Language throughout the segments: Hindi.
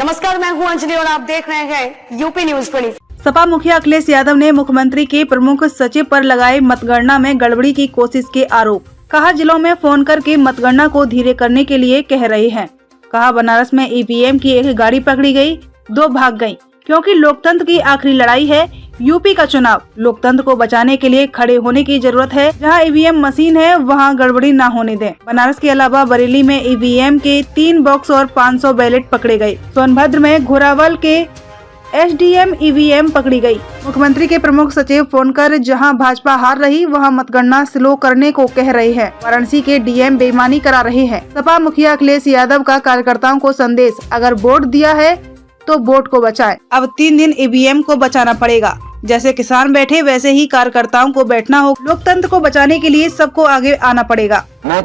नमस्कार, मैं हूं अंजलि और आप देख रहे हैं यूपी न्यूज 24। सपा मुखिया अखिलेश यादव ने मुख्यमंत्री के प्रमुख सचिव पर लगाए मतगणना में गड़बड़ी की कोशिश के आरोप। कहा, जिलों में फोन करके मतगणना को धीरे करने के लिए कह रहे हैं। कहा, बनारस में ईवीएम की एक गाड़ी पकड़ी गई, 2 भाग गयी, क्योंकि लोकतंत्र की आखिरी लड़ाई है यूपी का चुनाव। लोकतंत्र को बचाने के लिए खड़े होने की जरूरत है। जहां ईवीएम मशीन है वहां गड़बड़ी न होने दें। बनारस के अलावा बरेली में ईवीएम के 3 बॉक्स और 500 बैलेट पकड़े गए। सोनभद्र में घोरावल के एसडीएम ईवीएम पकड़ी गई। मुख्यमंत्री के प्रमुख सचिव फोन कर जहां भाजपा हार रही वहां मतगणना स्लो करने को कह रहे हैं। वाराणसी के डीएम बेईमानी करा रहे हैं। सपा मुखिया अखिलेश यादव का कार्यकर्ताओं को संदेश, अगर वोट दिया है तो वोट को बचाएं। अब 3 दिन ईवीएम को बचाना पड़ेगा। जैसे किसान बैठे वैसे ही कार्यकर्ताओं को बैठना हो। लोकतंत्र को बचाने के लिए सबको आगे आना पड़ेगा। मैं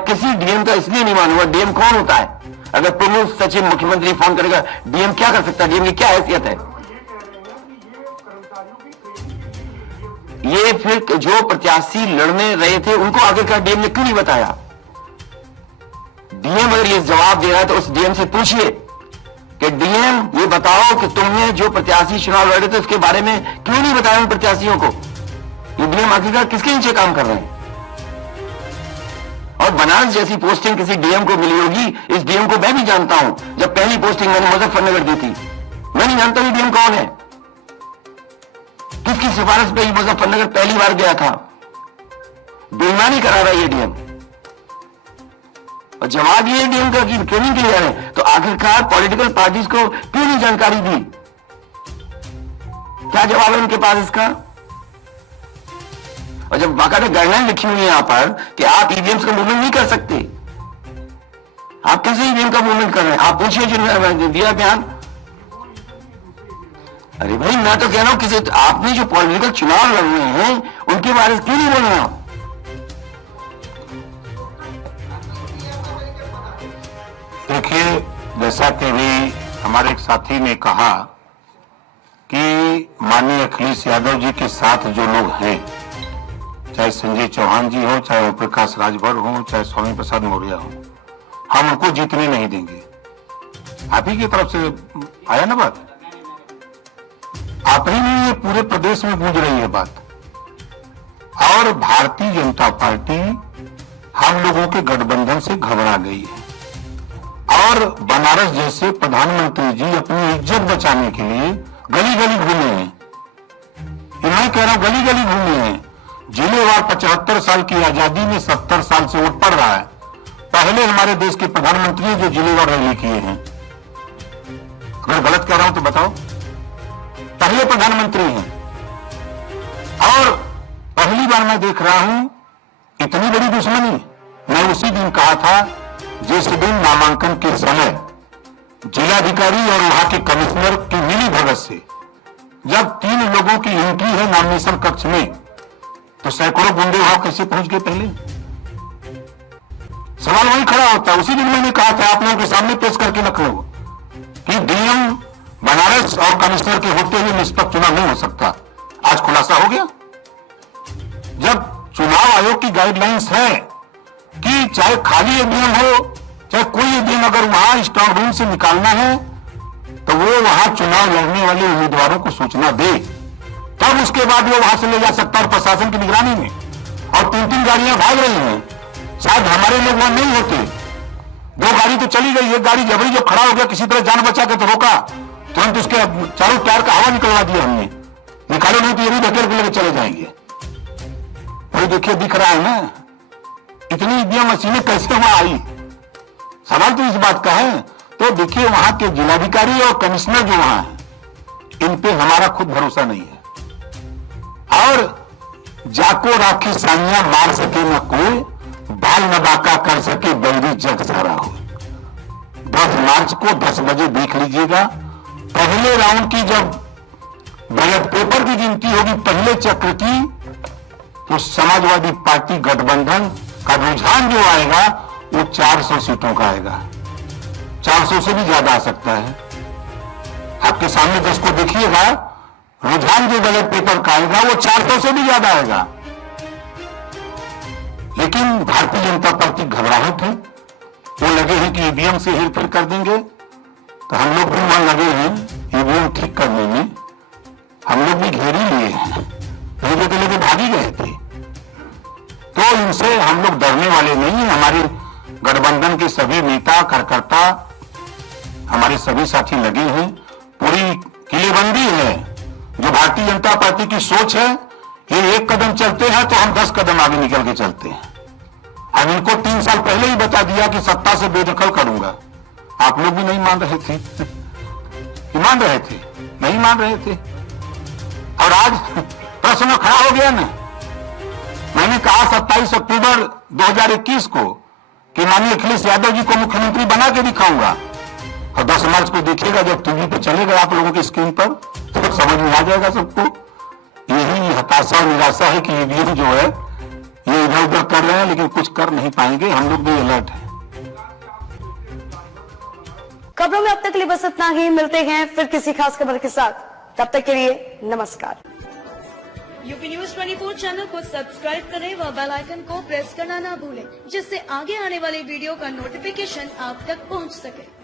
किसी डीएम का इसलिए नहीं मानूंगा। डीएम कौन होता है? अगर प्रमुख सचिव मुख्यमंत्री फोन करेगा, डीएम क्या कर सकता है? डीएम की क्या हैसियत है? ये फिर जो प्रत्याशी लड़ने रहे थे उनको आगे का डीएम ने क्यों नहीं बताया? डीएम अगर ये जवाब दे रहा है तो उस डीएम से पूछिए कि डीएम ये बताओ कि तुमने जो प्रत्याशी चुनाव लड़े थे उसके बारे में क्यों नहीं बताया उन प्रत्याशियों को? ये डीएम आखिरकार किसके नीचे काम कर रहे हैं? और बनारस जैसी पोस्टिंग किसी डीएम को मिली होगी, इस डीएम को मैं भी जानता हूं। जब पहली पोस्टिंग मैंने मुजफ्फरनगर दी थी, मैं नहीं जानता ये डीएम कौन है, किसकी सिफारिश पे मुजफ्फरनगर पहली बार गया था। बेईमानी करा रहा है ये डीएम। और जवाब ये डीएम का कि क्यों नहीं क्लियर है, तो आखिरकार पॉलिटिकल पार्टीज को क्यों नहीं जानकारी दी? क्या जवाब है उनके पास इसका? और जब बाकायदा गाइडलाइन लिखी हुई है यहां पर कि आप ईवीएम का मूवमेंट नहीं कर सकते, आप कैसे ईवीएम का मूवमेंट कर रहे हैं? आप पूछिए जिन्होंने दिया बयान। अरे भाई, मैं तो कह रहा हूं किसी आपने जो पॉलिटिकल चुनाव लड़ रहे हैं उनके बारे में क्यों नहीं बोल रहे आप? देखिए, जैसा कि भी हमारे एक साथी ने कहा कि माननीय अखिलेश यादव जी के साथ जो लोग हैं, चाहे संजय चौहान जी हो, चाहे ओम प्रकाश राजभर हो, चाहे स्वामी प्रसाद मौर्य हो, हम उनको जीतने नहीं देंगे। आप ही की तरफ से आया ना बात? आप ही नहीं, ये पूरे प्रदेश में गूंज रही है बात। और भारतीय जनता पार्टी हम लोगों के गठबंधन से घबरा गई है और बनारस जैसे प्रधानमंत्री जी अपनी इज्जत बचाने के लिए गली गली घूमे हैं। मैं कह रहा हूं गली गली घूमे हैं। जिलेवार 75 साल की आजादी में 70 साल से वोट पड़ रहा है। पहले हमारे देश के प्रधानमंत्री जो जिलेवार रैली किए हैं, अगर गलत कह रहा हूं तो बताओ, पहले प्रधानमंत्री हैं। और पहली बार मैं देख रहा हूं इतनी बड़ी दुश्मनी। मैं उसी दिन कहा था जिस दिन नामांकन के समय जिलाधिकारी और वहां के कमिश्नर की मिली भगत से जब 3 लोगों की एंट्री है नॉमिनेशन कक्ष में, तो सैकड़ों गुंडे वहां कैसे पहुंच गए? पहले सवाल वही खड़ा होता है। उसी दिन मैंने कहा था आप लोगों के सामने पेश करके रख लो कि डीएम बनारस और कमिश्नर के होते हुए निष्पक्ष चुनाव नहीं हो सकता। आज खुलासा हो गया। जब चुनाव आयोग की गाइडलाइंस है कि चाहे खाली ईवीएम हो, चाहे कोई ईवीएम अगर वहां स्ट्रांग रूम से निकालना है तो वो वहां चुनाव लड़ने वाले उम्मीदवारों को सूचना दे, तब उसके बाद वो वहां से ले जा सकता है प्रशासन की निगरानी में। और 3-3 गाड़ियां भाग रही हैं, शायद हमारे लोग वहां नहीं होते। 2 गाड़ी तो चली गई, एक गाड़ी जबरी जो खड़ा हो गया, किसी तरह जान बचा के तो रोका, तुरंत उसके चारों टायर का हवा निकलवा दिया हमने। निकालो नहीं तो ये भी धकेल के लेकर चले जाएंगे। और देखिए दिख रहा है ना, इतनी ईवीएम मशीनें कैसे वहां आई? सवाल तो इस बात का है। तो देखिए, वहां के जिलाधिकारी और कमिश्नर जो वहां है, इन पे हमारा खुद भरोसा नहीं है। और जाको राखी साइया मार सके न कोई, बाल न बाका कर सके बंदी जग सारा हो। 10 मार्च को 10 बजे देख लीजिएगा। पहले राउंड की जब बैलेट पेपर की गिनती होगी पहले चक्र की, तो समाजवादी पार्टी गठबंधन का रुझान जो आएगा वो 400 सीटों का आएगा। 400 से भी ज्यादा आ सकता है। आपके सामने 10 को देखिएगा, रुझान जो बैलेट पेपर का आएगा वो 400 से भी ज्यादा आएगा। लेकिन भारतीय जनता पार्टी घबराहट है। वो लगे हैं कि ईवीएम से हेरफेर कर देंगे तो हम लोग भी वहां लगे हैं ईवीएम ठीक करने में। हम लोग भी घेर ही लिए हैं, नहीं तो लेके भागी गए थे। तो इनसे हम लोग डरने वाले नहीं हैं। हमारे गठबंधन के सभी नेता कार्यकर्ता, हमारे सभी साथी लगे हैं। पूरी किलेबंदी है। जो भारतीय जनता पार्टी की सोच है, ये एक कदम चलते हैं तो हम 10 कदम आगे निकल के चलते हैं। अब इनको 3 साल पहले ही बता दिया कि सत्ता से बेदखल करूंगा। आप लोग भी नहीं मान रहे थे, मान रहे थे, नहीं मान रहे थे। और आज प्रश्न खड़ा हो गया ना। मैंने कहा 27 अक्टूबर 2021 को कि माननीय अखिलेश यादव जी को मुख्यमंत्री बना के दिखाऊंगा। और 10 मार्च को देखिएगा जब टीवी पे चलेगा आप लोगों की स्क्रीन पर, तो समझ में आ जाएगा सबको। यही हताशा और निराशा है कि ईवीएम जो है ये इधर उधर कर रहे हैं, लेकिन कुछ कर नहीं पाएंगे। हम लोग भी अलर्ट हैं। खबरों में अब तक के लिए बस इतना ही। मिलते हैं फिर किसी खास खबर के साथ। तब तक के लिए नमस्कार। यूपी न्यूज 24 चैनल को सब्सक्राइब करें व बेल आइकन को प्रेस करना ना भूलें, जिससे आगे आने वाले वीडियो का नोटिफिकेशन आप तक पहुंच सके।